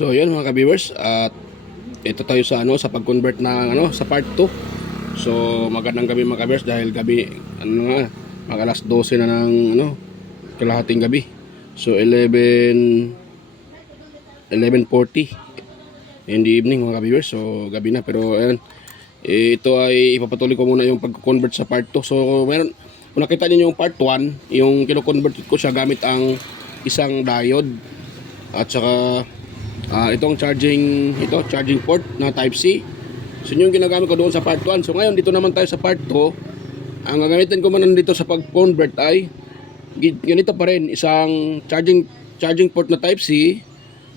So yun mga ka-viewers, at ito tayo sa sa pag-convert ng sa part 2. So magandang gabi mga ka-viewers, dahil gabi mag alas 12 na ng kalahating gabi. So 11:40 in the evening mga ka-viewers. So gabi na, pero ayan, ito ay ipapatuloy ko muna yung pag-convert sa part 2. So meron, kung nakita niyo yung part 1, yung kino-convert ko siya gamit ang isang diode at saka itong charging port na type C. So yun yung ginagamit ko doon sa part 1. So ngayon dito naman tayo sa part 2. Ang gagamitin ko man dito sa pag-convert ay ganito pa rin, isang charging port na type C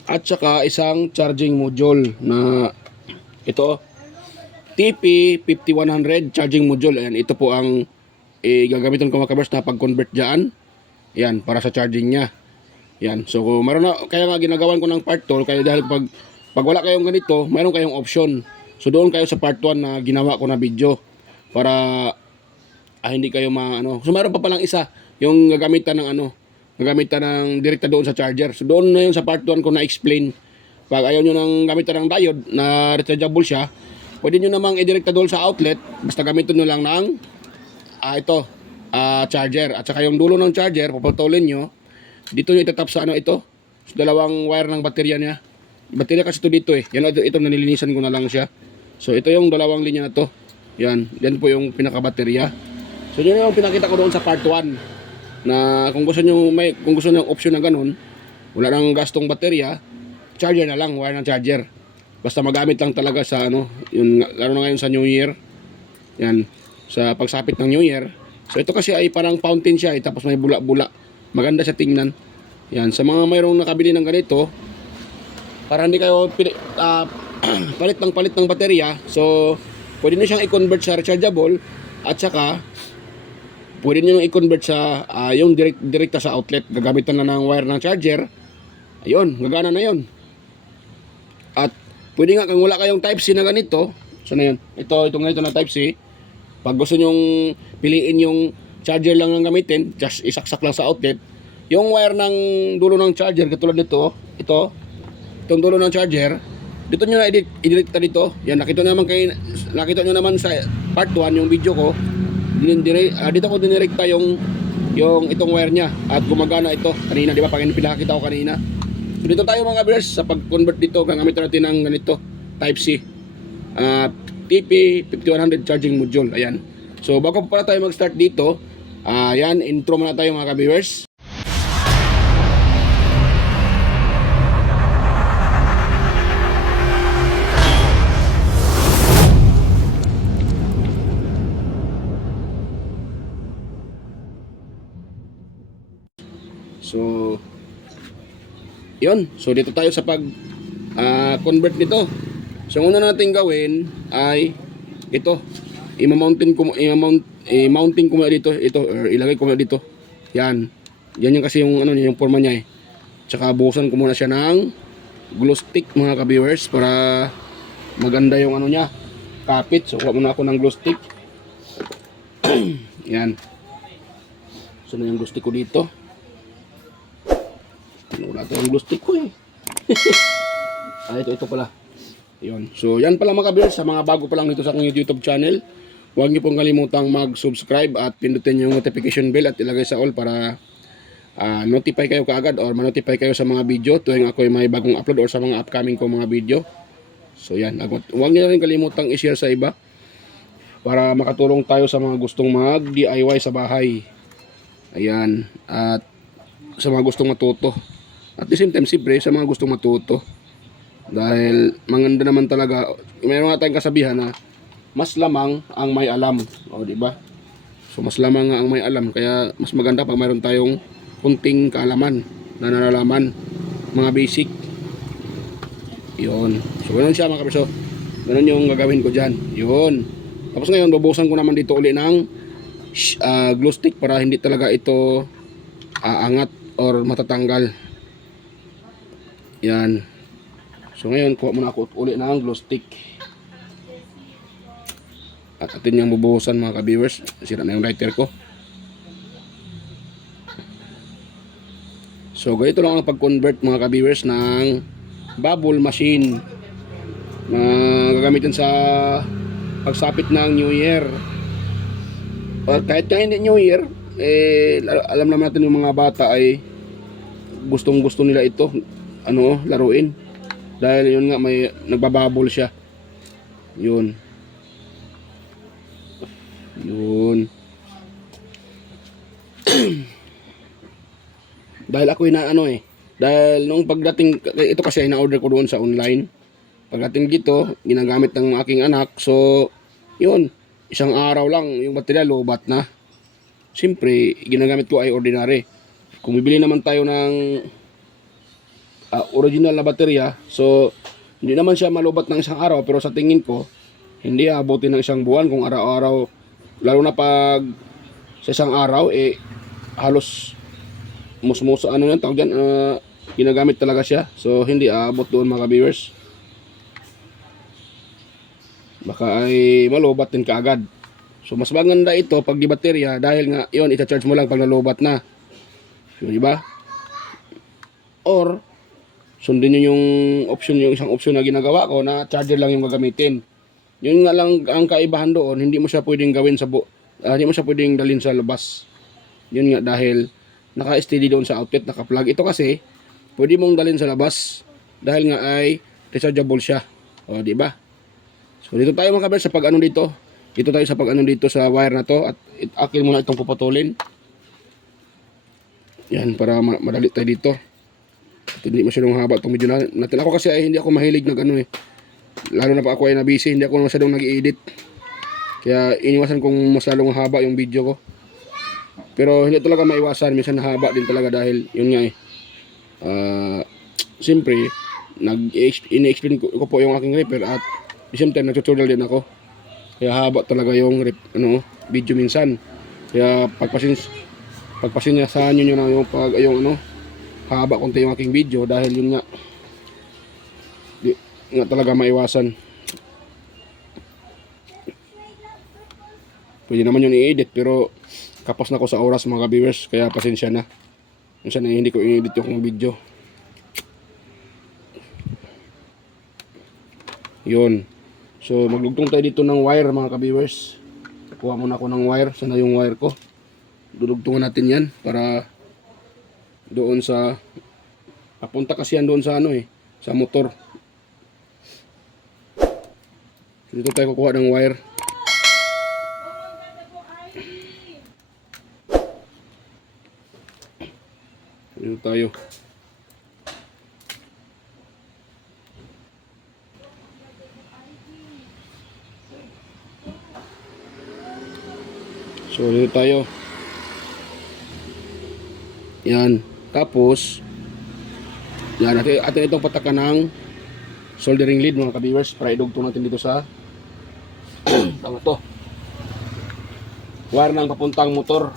at saka isang charging module na ito TP5100 charging module. Ayan, ito po ang gagamitin ko mga kabers na pag-convert dyan. Yan, para sa charging niya. Yan. So meron na, kaya nga ginagawan ko ng part 2, kaya dahil pag wala kayong ganito, mayroon kayong option. So doon kayo sa part 1 na ginawa ko na video para hindi kayo So meron pa palang isa, yung gagamitan ng direkta doon sa charger. So doon na yun sa part 1 ko na explain. Pag ayaw nyo nang gamitan ng diode na rechargeable siya, pwede nyo namang i-direkta doon sa outlet, basta gamitin nyo lang ng charger. At saka yung dulo ng charger, papatulin nyo dito nyo itatap sa ito, sa dalawang wire ng baterya niya. Baterya kasi ito dito yan, ito nililinisan ko na lang siya. So ito yung dalawang linya na to. Yan po yung pinaka-baterya. So yun yung pinakita ko doon sa part 1 na kung gusto nyo option na ganun, wala nang gastong baterya, charger na lang, wire ng charger. Basta magamit lang talaga sa yung lalo na ngayon sa New Year. Yan, sa pagsapit ng New Year. So ito kasi ay parang fountain siya, tapos may bula-bula. Maganda siya tingnan. Yan, sa mga mayroong nakabili ng ganito, para hindi kayo palit ng baterya, so pwede nyo siyang i-convert sa rechargeable at saka pwede nyo i-convert sa yung direkta sa outlet. Gagamitan na ng wire ng charger. Ayun, gagana na yun. At pwede nga kung wala kayong type C na ganito, so na yun, itong ganito na type C, pag gusto nyong piliin yung charger lang ang gamitin, just isaksak lang sa outlet, yung wire ng dulo ng charger katulad nito, itong dulo ng charger, dito nyo na i-direkta dito. Yan, nakita nyo naman sa part 1 yung video ko. Dito ko dinirekta yung itong wire nya at gumagana ito kanina, di ba? Pinakita ko kanina. So dito tayo mga viewers sa pag-convert dito, gagamitin natin ng ganito type C, TP5100 charging module. Ayan. So bago pa pala tayo mag-start dito, yan, intro muna tayo mga ka-viewers. So yun, so dito tayo sa pag-convert nito. So ang una natin gawin ay ito, i-mounting ko muna dito, or ilagay ko muna dito. Yan yung kasi yung yung forma niya Tsaka buhusan ko muna siya ng glue stick mga ka-viewers para maganda yung niya, kapit. So kuha muna ako ng glue stick. Yan. So na yung glue stick ko dito. Wala tayong glue stick ko ito pala. Yun. So yan pala mga ka-viewers, sa mga bago pa lang dito sa aking YouTube channel, huwag niyo pong kalimutang mag-subscribe at pindutin yung notification bell at ilagay sa all para notify kayo kaagad or ma-notify kayo sa mga video tuwing ako may bagong upload or sa mga upcoming ko mga video. So yan, huwag niyo rin kalimutang i-share sa iba para makatulong tayo sa mga gustong mag-DIY sa bahay. Ayan, at sa mga gustong matuto. At the same time, siyempre, sa mga gustong matuto. Dahil maganda naman talaga, mayroon nga tayong kasabihan na mas lamang ang may alam. O, diba? So, mas lamang nga ang may alam. Kaya, mas maganda pag mayroon tayong kunting kaalaman na nalalaman. Mga basic. Yun. So, ganun siya mga kapiso. Ganun yung gagawin ko dyan. Yun. Tapos ngayon, babusan ko naman dito uli ng glue stick para hindi talaga ito aangat or matatanggal. Yan. So ngayon, kuha muna ako uli ng glue stick. At atin yung bubuhusan mga ka-viewers. Sira na yung lighter ko. So ganito lang ang pag-convert mga ka-viewers ng bubble machine na gagamitin sa pagsapit ng New Year. Or kahit nga hindi New Year, alam naman natin yung mga bata ay gustong gusto nila ito laruin, dahil yun nga may nagbabubble siya. Yun dahil ako dahil nung pagdating ito, kasi na-order ko doon sa online, pagdating dito ginagamit ng aking anak, so yun, isang araw lang yung baterya lobat na. Siyempre ginagamit ko ay ordinary. Kung bibili naman tayo ng original na baterya, so hindi naman siya malubat ng isang araw, pero sa tingin ko hindi abutin ng isang buwan kung araw-araw, lalo na pag sa isang araw halos musmuso tawag dyan, ginagamit talaga siya. So hindi aabot doon mga viewers, baka ay malubat din kaagad. So mas maganda ito pag di baterya, dahil nga yun, ita-charge mo lang pag nalubat na. So, diba? Or sundin nyo yung isang option na ginagawa ko, na charger lang yung gagamitin. Yun nga lang ang kaibahan doon, hindi mo siya pwedeng gawin hindi mo siya pwedeng dalhin sa labas. Yun nga, dahil naka-steady doon sa outlet, naka-plug. Ito kasi pwede mong dalhin sa labas dahil nga ay rechargeable siya. O, di ba? So dito tayo mga kabers sa pag-ano dito. Dito tayo sa pag-ano dito sa wire na to, at akin muna itong puputulin. Yan, para madali tayo dito. At hindi masyadong haba itong video natin. Ako kasi ay hindi ako mahilig lalo na pa ako ay na-busy, hindi ako masyadong nag-i-edit. Kaya iniwasan kong mas lalong haba yung video ko. Pero hindi talaga maiwasan, minsan haba din talaga, dahil yun nga siyempre ini-explain ko po yung aking repair, at the same time nag-tutorial din ako. Kaya haba talaga yung video minsan. Kaya pagpasenyasahan nyo na yung haba konti yung aking video, dahil yun nga talaga maiwasan. Pwede naman yun i-edit, pero kapos na ko sa oras mga viewers, kaya pasensya na. Minsan hindi ko i-edit yung video. Yun. So maglugtong tayo dito ng wire mga viewers. Kuha muna ako ng wire. Sana yung wire ko. Dudugtungan natin yan para doon sa papunta kasi yan doon sa sa motor. So, dito tayo kukuha ng wire. Dito tayo. So dito tayo. Yan. Tapos yan, atin itong patakan ng soldering lead mga ka-viewers, para idugtong natin dito sa tama to, wire ng papuntang motor.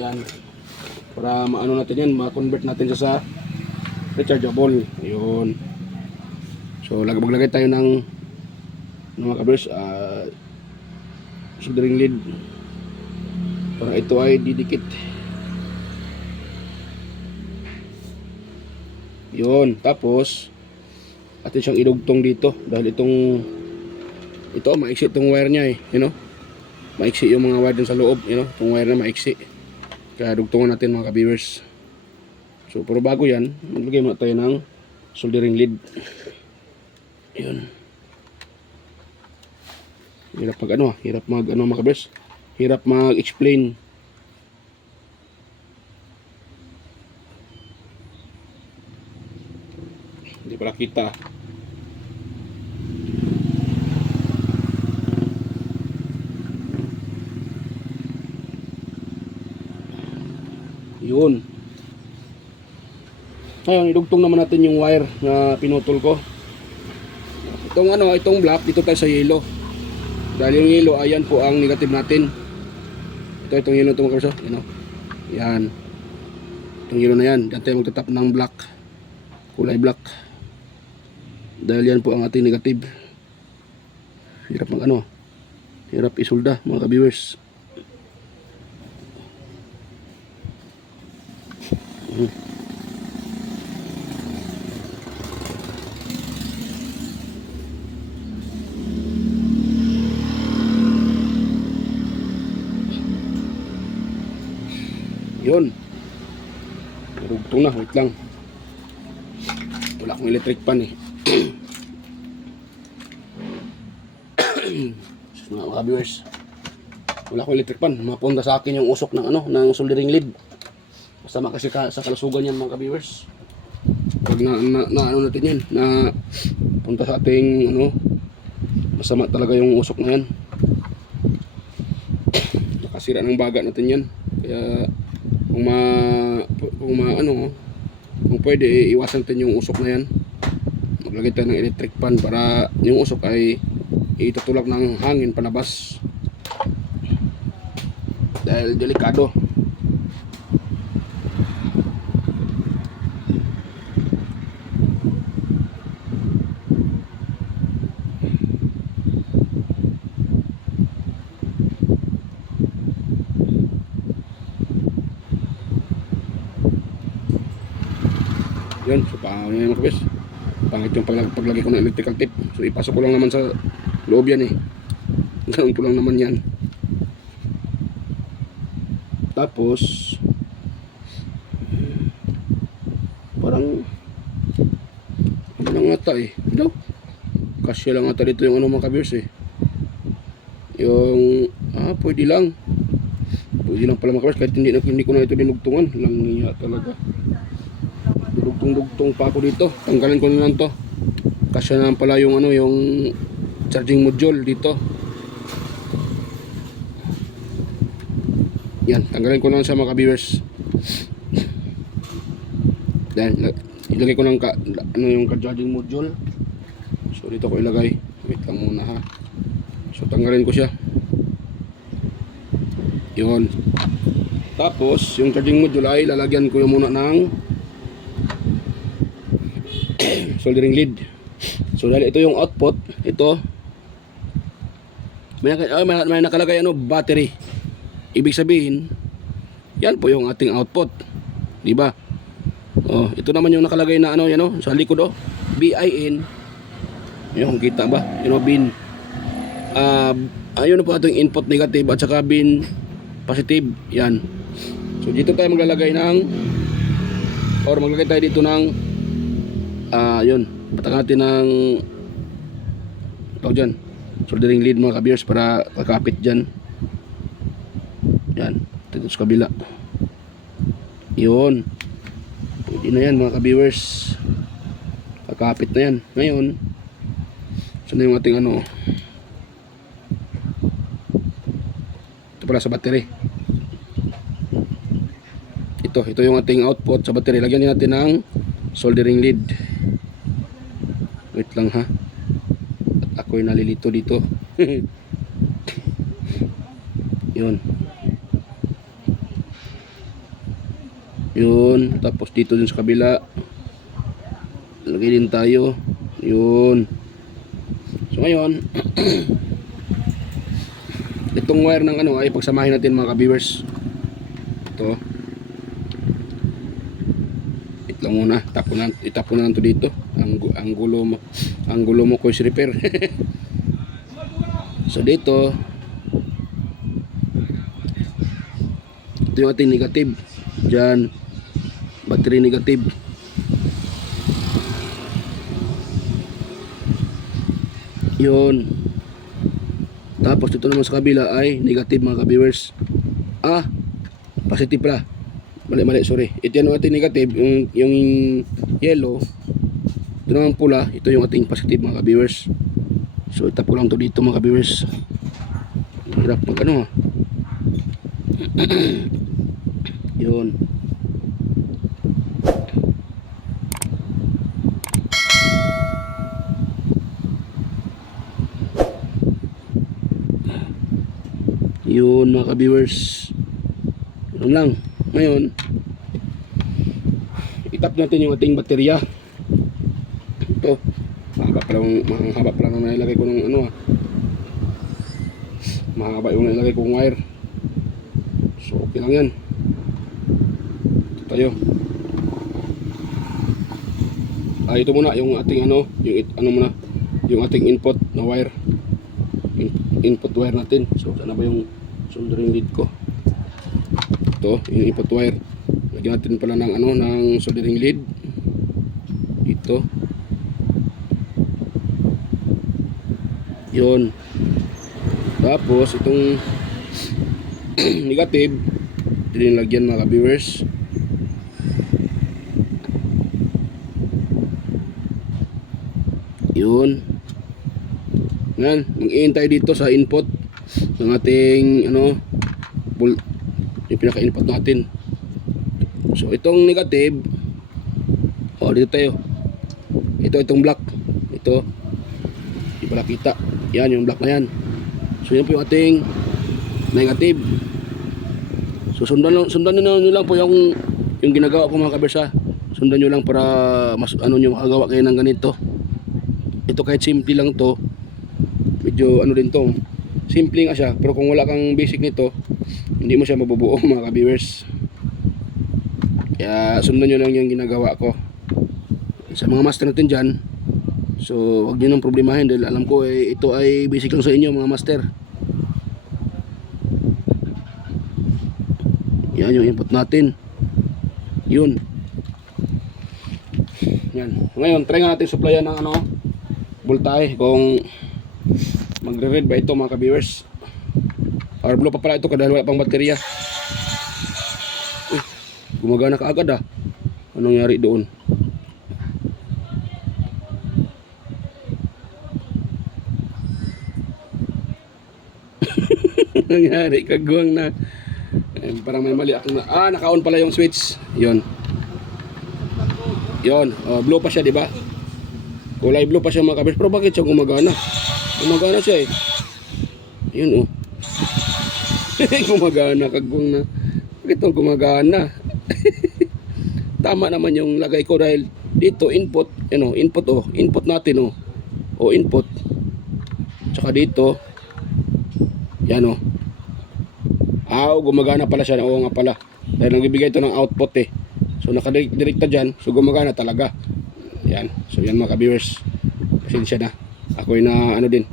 Yan, para maano natin yan, ma-convert natin siya sa rechargeable. Yun. So maglagay tayo ng mga ka-viewers, soldering lead para ito ay didikit. Yun, tapos atin siyang idugtong dito, dahil ito maiksi itong wire niya maiksi yung mga wire dun sa loob, itong wire na maiksi, kaya dugtungan natin mga ka-viewers. So pero bago yan, maglagay muna tayo ng soldering lead. Yun, hirap hirap mag mga ka-viewers, hirap mag-explain. Hindi pala kita. Yun. Ngayon, idugtong naman natin yung wire na pinutol ko. Itong black, dito tayo sa yellow. Dahil yung yellow, ayan po ang negative natin. Itong yellow, itong kurso. Yan. Itong yellow na yan. Diyan tayo magtatap ng black. Kulay black. Dahil yan po ang ating negative. Hirap hirap isulda mga ka-viewers. Yun. Narugtong na. Wait lang. Wala akong electric pan eh. Mga viewers. Wala akong electric pan. Mapunta sa akin yung usok ng ng soldering lead. Masama kasi sa kalusugan yan mga viewers. Pag na ano natin yan, na punta sa ating masama talaga yung usok na yan. Nakasira ng baga natin yan. Kaya kung pwede iwasan natin yung usok na yan. Maglagay tayo ng electric pan para yung usok ay itutulak ng hangin panabas. Dahil delikado. Yun, so paano yan mga kabis. Pangit yung paglagay ko ng electrical tape. So ipasok ko lang naman sa loob yan eh. Ganun ko lang naman yan. Tapos parang ano lang ata eh. Daw kasya lang ata dito yung mga kabis eh. Yung pwede lang. Pwede lang pala mga kabis. Kahit hindi ko na ito dinugtungan. Lang niya talaga. Dugtong pa ako dito. Tanggalin ko na lang to. Kasi naman pala yung yung charging module dito. Yan, tanggalin ko na lang sa mga viewers. Then ilagay ko lang yung charging module. So dito ko ilagay. Wait lang muna ha. So tanggalin ko siya. Yun. Tapos yung charging module ay lalagyan ko yung muna ng soldering lead. So dahil ito yung output, ito may nakalagay battery. Ibig sabihin, yan po yung ating output. Di ba? Oh, ito naman yung nakalagay na sa likod BIN. Yung kita ba? Bin. Ayun po ating input negative at saka bin positive. Yan. So dito tayo maglalagay maglagay tayo dito ng yun, patag natin ng dyan, soldering lead mga kabiyers para kakapit dyan. Yan, dito sa kabila. Yun, pwede na yan mga kabiyers, kakapit na yan. Ngayon, saan na yung ating ito pala sa battery. Ito yung ating output sa battery. Lagyan natin ng soldering lead. Wait lang ha. At ako'y nalilito dito. Yun. Yun. Tapos dito din sa kabila. Lagay din tayo. Yun. So ngayon, itong wire ng ay pagsamahin natin mga ka-viewers. Ito. Ito lang muna. Itapon na lang to dito. Ang gulo mo ko is repair. So dito ito yung ating negative dyan, battery negative. Yun. Tapos dito naman sa kabila ay negative mga ka-viewers. Positive pala. Mali, sorry. Ito yung ating negative, yung yellow. Ito naman pula, ito yung ating positive mga ka-viewers. So itapo lang to dito mga ka-viewers. Hirap mag yun. Yun mga ka-viewers. Yun lang. Ngayon, itap natin yung ating baterya. Ito, mahaba pa lang na nilagay ko ng mahaba yung nilagay kong wire. So okay lang yan. Ito tayo. Ito muna yung ating yung ating input na wire. Input wire natin. So sana ba yung soldering lead ko? ito, yung input wire. Lagyan natin pala ng ano, ng soldering lead dito. Yun. Tapos itong negative din lagyan mga viewers. Yun. Yan, mag-iintay dito sa input ng ating ano, yung pinaka-input natin. So itong negative, dito tayo. Itong black. Ito. Di pala kita. Yan yung black na yan. So yan po yung ating negative. So sundan nyo lang po yung ginagawa ko mga kabirsa. Sundan nyo lang para mas ano nyo makagawa kayo ng ganito. Ito kahit simple lang to, medyo ano din to, simple nga siya, pero kung wala kang basic nito, hindi mo siya mabubuo mga ka-viewers. Kaya sundan nyo lang yung ginagawa ko. Sa mga master natin dyan, so huwag nyo nang problemahin dahil alam ko ito ay basic lang sa inyo mga master. Yan yung input natin. Yun. Yan. Ngayon, try nga natin supplyan ng ano, voltahe kung magre-read ba ito mga ka-viewers. Power blow pa pala ito dahil wala pang baterya. Uy, gumagana ka agad ah. Anong nangyari doon? Nangyari, kagwang na. Parang may mali ako na. Naka-on pala yung switch. Yon. Yon. Blue pa siya, di ba? Kulay blue pa siya mga kabers. Pero bakit siya gumagana? Gumagana siya eh. Yun gumagana, kagwang na. Bakit ito gumagana? Tama naman yung lagay ko dahil dito input, input natin input. Tsaka dito, yan gumagana pala siya. Oo nga pala. Dahil nagbibigay ito ng output eh. So nakadirekta dyan, so gumagana talaga. Yan. So yan mga ka-viewers. Pasensya na. Ako'y na din.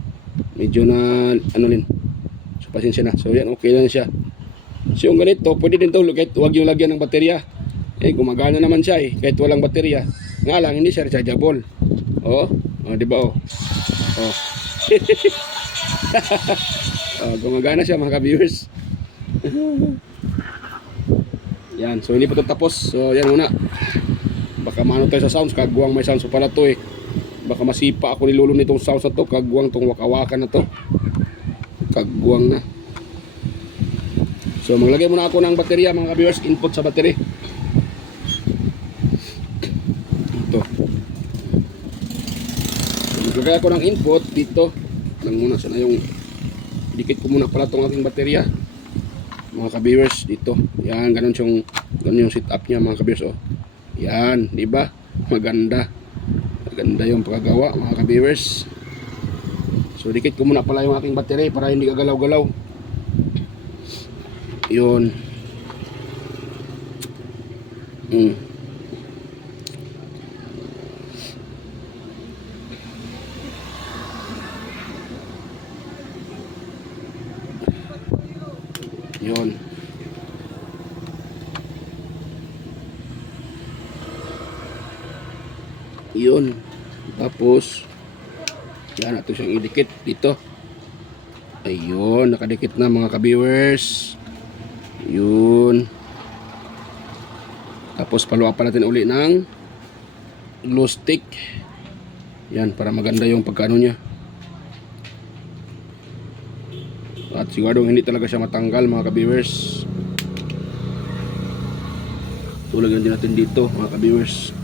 Medyo na din. So pasensya na. So yan, okay lang siya. So yung ganito, pwede din to, kahit huwag yung lagyan ng baterya. Gumagana naman siya eh, kahit walang baterya. Nga lang, hindi siya rechargeable. Di ba gumagana siya mga ka-viewers. Yan, so hindi pa ito tapos. So yan muna. Baka maano tayo sa sounds, kagwang may sounds pala to eh. Baka masipa ako ni Lolo nitong sounds na to, kagwang tong wakawakan na to. Kagwang na. So maglagay muna ako ng baterya mga ka-viewers, input sa battery. Ito. So, maglagay ako ng input dito. Lang muna sana yung dikit ko muna pala tong aking baterya. Mga ka-viewers dito. Yan, ganun yung setup niya mga ka-viewers Yan, di ba? Maganda. Maganda yung pagkagawa mga ka-viewers. So dikit ko muna pala yung aking battery para hindi gagalaw-galaw. Yun. Yun. Yun. Tapos yan, ito siyang idikit dito. Ayun, nakadikit na mga ka-viewers. Yun. Tapos paluapan natin uli ng glue stick. Yan, para maganda yung pagkano niya. At siguradong hindi talaga siya matanggal mga ka-viewers. Tulagyan din natin dito mga ka-viewers.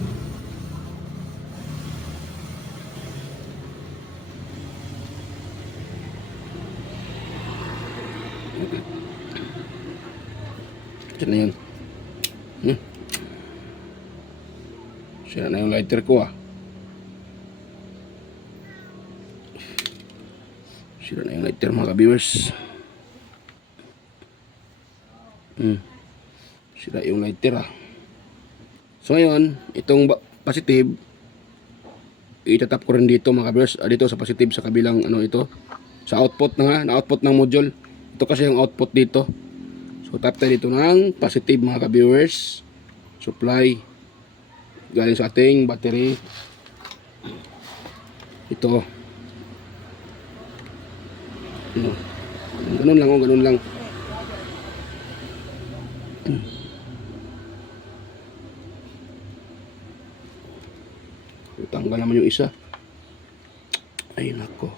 Diyan na yun. Sira na yung lighter ko Sira na yung lighter mga ka-viewers. Sira yung lighter So ngayon, itong positive itatap ko rin dito mga ka-viewers. Dito sa positive sa kabilang ito. Sa output na output ng module. Ito kasi yung output dito. So So tap tayo dito ng positive mga ka-viewers. Supply galing sa ating battery. Ito. Ganun lang, ganun lang. Tanggal naman yung isa. Ay nako.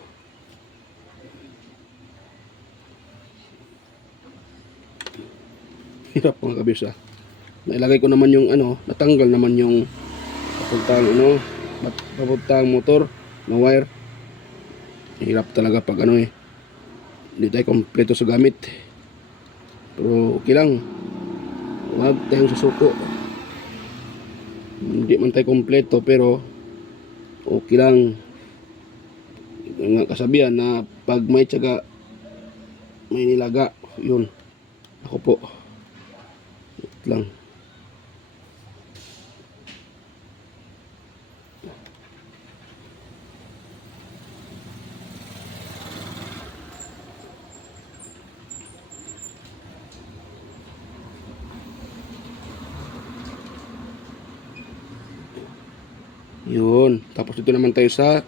Hirap mga kabisa. Nailagay ko naman yung natanggal naman yung papuntang motor na wire. Hirap talaga pag hindi tayo kompleto sa gamit. Pero okay lang. Huwag tayong susuko. Hindi man tayo kompleto pero okay lang. Yung kasabihan na pag may tiyaga may nilaga. Yun. Ako po. Ito lang. Yun. Tapos dito naman tayo sa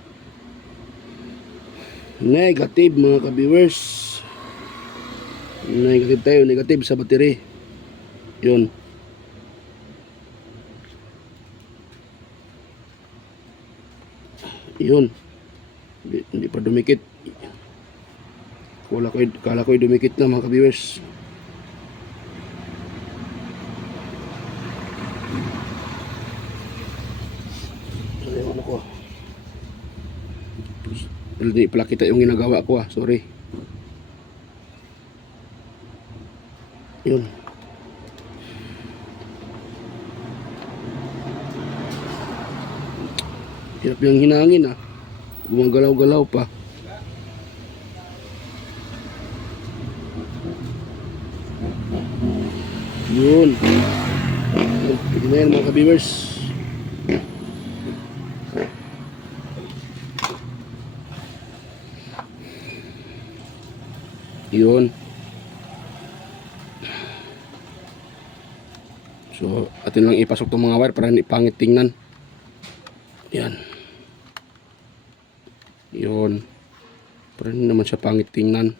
negative mga ka-viewers. Negative tayo. Negative sa battery. Yun. Yun. Hindi pa dumikit. Kala ko'y dumikit na mga ka-viewers. Hindi pala kita yung ginagawa ko sorry. Yun. Hirap yung hinangin gumagalaw-galaw pa. Yun. Pwede na yan mga ka-viewers. Yun. So, atin lang ipasok itong mga wire para hindi pangit tingnan. Yan. Yun. Para hindi naman siya pangit tingnan.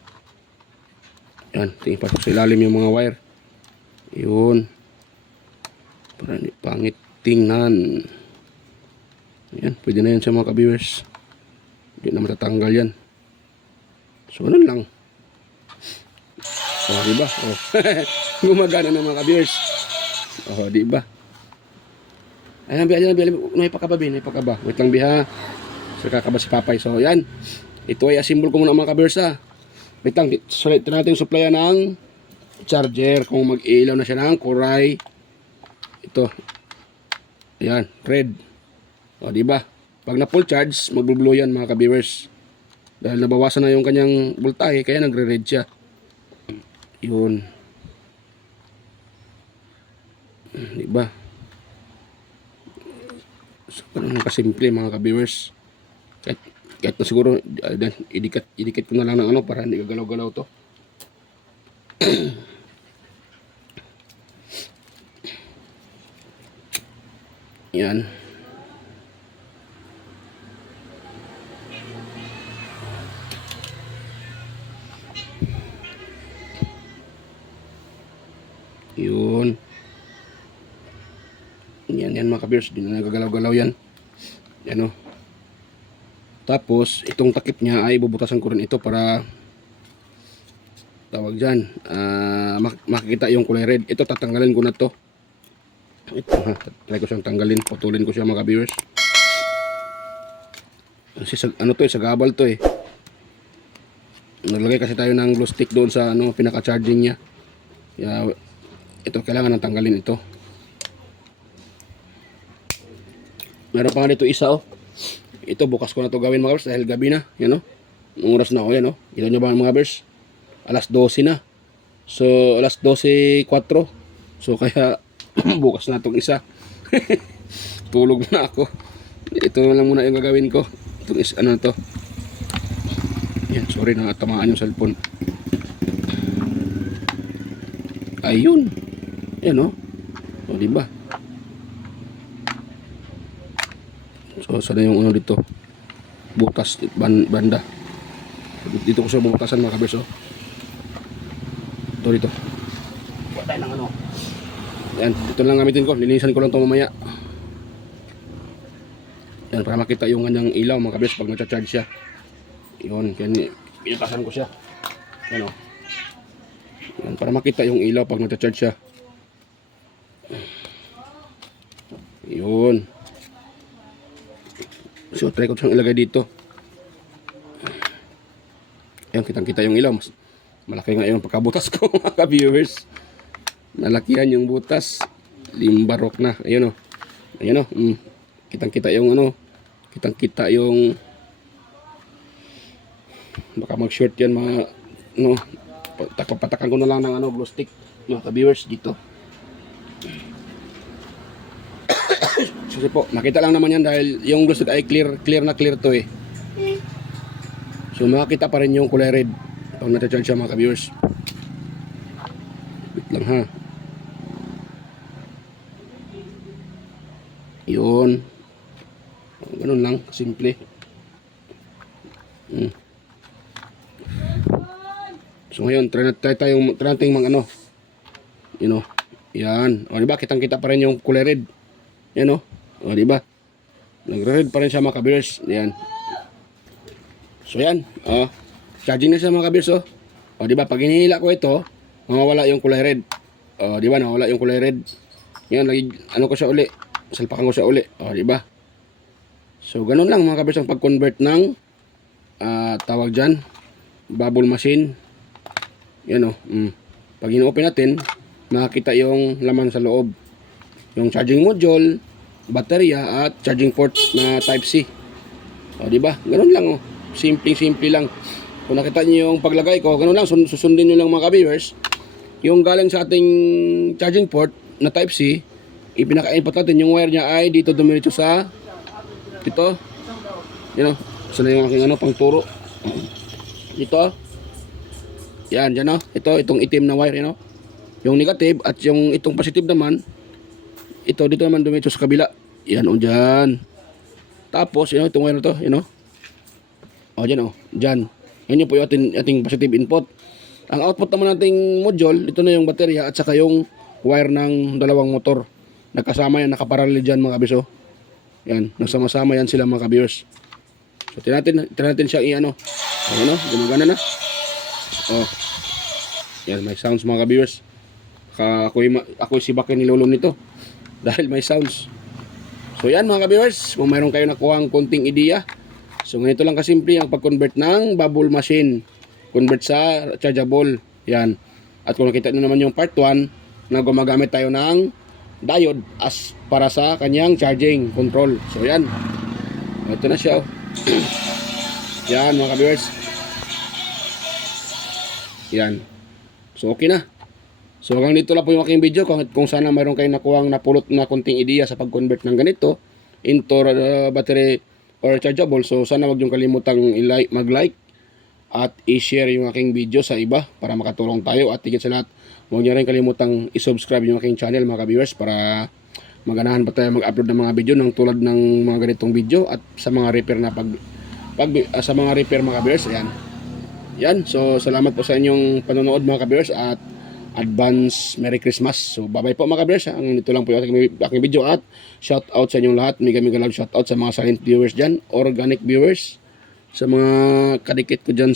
Yan. Atin ipasok sa ilalim yung mga wire. Yun. Para hindi pangit tingnan. Yan. Pwede na yan sa mga ka-viewers. Hindi na matatanggal yan. So, ganun lang. Diba? Gumagana ng mga ka-viewers. Diba? Ayan, may pakaba. Wait lang, biha. So, kakaba si Papay. So, yan. Ito ay asimbol ko muna mga ka-viewers, Wait lang, sulit natin yung supplyan ng charger. Kung mag-ilaw na siya ng kuray. Ito. Ayan, red. Diba? Pag na full charge, mag-blue yan mga ka-viewers. Dahil nabawasan na yung kanyang voltahe, kaya nagre-red siya. Yun. Diba? So, ganun kasimple mga ka-viewers. Kahit na siguro idikit ko na lang ng para hindi gagalaw-galaw to. Yan. Yun. Yan mga ka-viewers, hindi na nagagalaw-galaw yan. Yan Tapos, itong takip niya ay bubutasan ko rin ito para tawag dyan, makikita yung kulay red. Ito tatanggalin ko na to. Ito try ko siyang tanggalin, putulin ko siya mga ka-viewers. Kasi sagabal to Naglagay kasi tayo ng glue stick doon sa pinaka-charging niya. Kaya ito kailangan nang tanggalin ito. Meron pa nga dito isa Ito bukas ko na to gawin mga bers dahil gabi na. Yan Nung oras na yan Kita nyo ba mga bers? Alas 12 na. So alas 12:04. So kaya bukas na tong isa. Tulog na ako. Ito na lang muna yung gagawin ko. Itong to. Yan, sorry na tamaan yung cellphone. Ayun. Yan o. O, diba? So, sana yung ano dito. Butas, banda. Dito ko siya bubutasan mga kabers, oh. Ito dito. Buat tayo ng ano. Yan, ito lang gamitin ko. Linisan ko lang ito mamaya. Yan, para makita yung kanyang ilaw mga kabers pag nagcha-charge siya. Yun, kaya pinutasan ko siya. Yan, oh. Yan, para makita yung ilaw pag nagcha-charge siya. Yun. So, try ko siyang ilagay dito. Ayan, kitang-kita yung ilaw. Mas malaki nga yung pagkabutas ko, mga viewers. Nalakihan yung butas. Limbarok na. Ayun o. Ayun o. Kitang-kita yung ano. Kitang-kita yung baka mag-short yan mga ano. Patakan ko na lang ng ano, glue stick. Mga viewers dito. Kasi po, nakita lang naman yan dahil yung glue stick ay clear na clear to eh. So makakita pa rin yung kulay red pag nata-charge siya mga ka-viewers. Wait lang ha. Yun. Ganun lang, simple. So ngayon, try natin mang ano. You know. Yan. O diba, kitang-kita pa rin yung kulay red. Yan o. O diba? Nagre-red pa rin siya mga ka-viewers. Yan. So yan, charging na siya mga kabers, oh. O di ba pag hinihila ko ito, mawawala yung kulay red. O di ba nawala yung kulay red. Yan lagi ano ko siya uli, salpakan ko siya uli. O di ba? So ganun lang mga kabers ang pag-convert ng tawag diyan, bubble machine. Yan oh. Pag ino-open natin, makikita yung laman sa loob. Yung charging module, baterya at charging port na type C. O di ba? Ganun lang oh. Simple lang. Kung nakita niyo yung paglagay ko, ganoon lang, susundin niyo lang mga ka-viewers. Yung galing sa ating charging port na type C, ipinaka-input natin yung wire niya ay dito dumiretso sa dito. You know, sana yung aking ano pang turo. Dito. Yan, diyan oh. Itong itim na wire, you know. Yung negative at yung itong positive naman, ito dito naman dumiretso sa kabila. Yan o diyan. Tapos, you know, itong wire na to, you know. O, dyan o. Dyan. Yan yung po yung ating positive input. Ang output naman nating module, ito na yung baterya at saka yung wire ng dalawang motor. Nagkasama yan, nakaparallel dyan mga kabiso. Yan. Nagsama-sama yan sila mga kabiers. So, tinatin siya i-ano. O, ano? Gumagana na. O. Yan, may sounds mga kabiers. Ako'y si Bakin nilulong nito. Dahil may sounds. So, yan mga kabiers. Kung mayroon kayo nakuha ang konting ideya. So, ganito lang kasimple ang pag-convert ng bubble machine. Convert sa chargeable. Yan. At kung nakita nyo naman yung part 1, na gumagamit tayo ng diode as para sa kanyang charging control. So, yan. Ito na siya. Yan, mga ka-viewers. Yan. So, okay na. So, hanggang dito lang po yung aking video. Kung sana mayroon kayong nakuhang napulot na konting ideya sa pag-convert ng ganito into battery or chargeable. So sana wag yung kalimutang mag-like at i-share yung aking video sa iba para makatulong tayo. At higit sa lahat, huwag niyo rin kalimutang i-subscribe yung aking channel mga ka-viewers para maganahan pa tayo mag-upload ng mga video ng tulad ng mga ganitong video at sa mga repair na sa mga repair mga ka-viewers. Ayan. Yan. So salamat po sa inyong panonood mga ka-viewers at advance Merry Christmas. So bye-bye po mga ka-viewers. Ang ito lang po yung aking video at shout out sa inyong lahat. Mega love shout out sa mga silent viewers dyan, organic viewers, sa mga kadikit ko dyan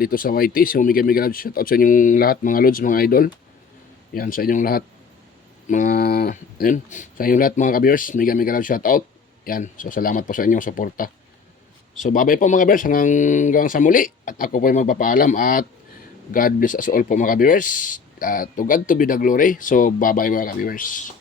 dito sa YT. So mega love shout out sa inyong lahat mga lods, mga idol. Yan sa inyong lahat sa inyong lahat mga ka-viewers. Mega love shout out. Yan. So salamat po sa inyong suporta. So bye-bye po mga ka-viewers hanggang sa muli. At ako po ay magpapaalam at God bless us all po mga ka-viewers. To God to be the glory. So bye-bye mga ka-viewers.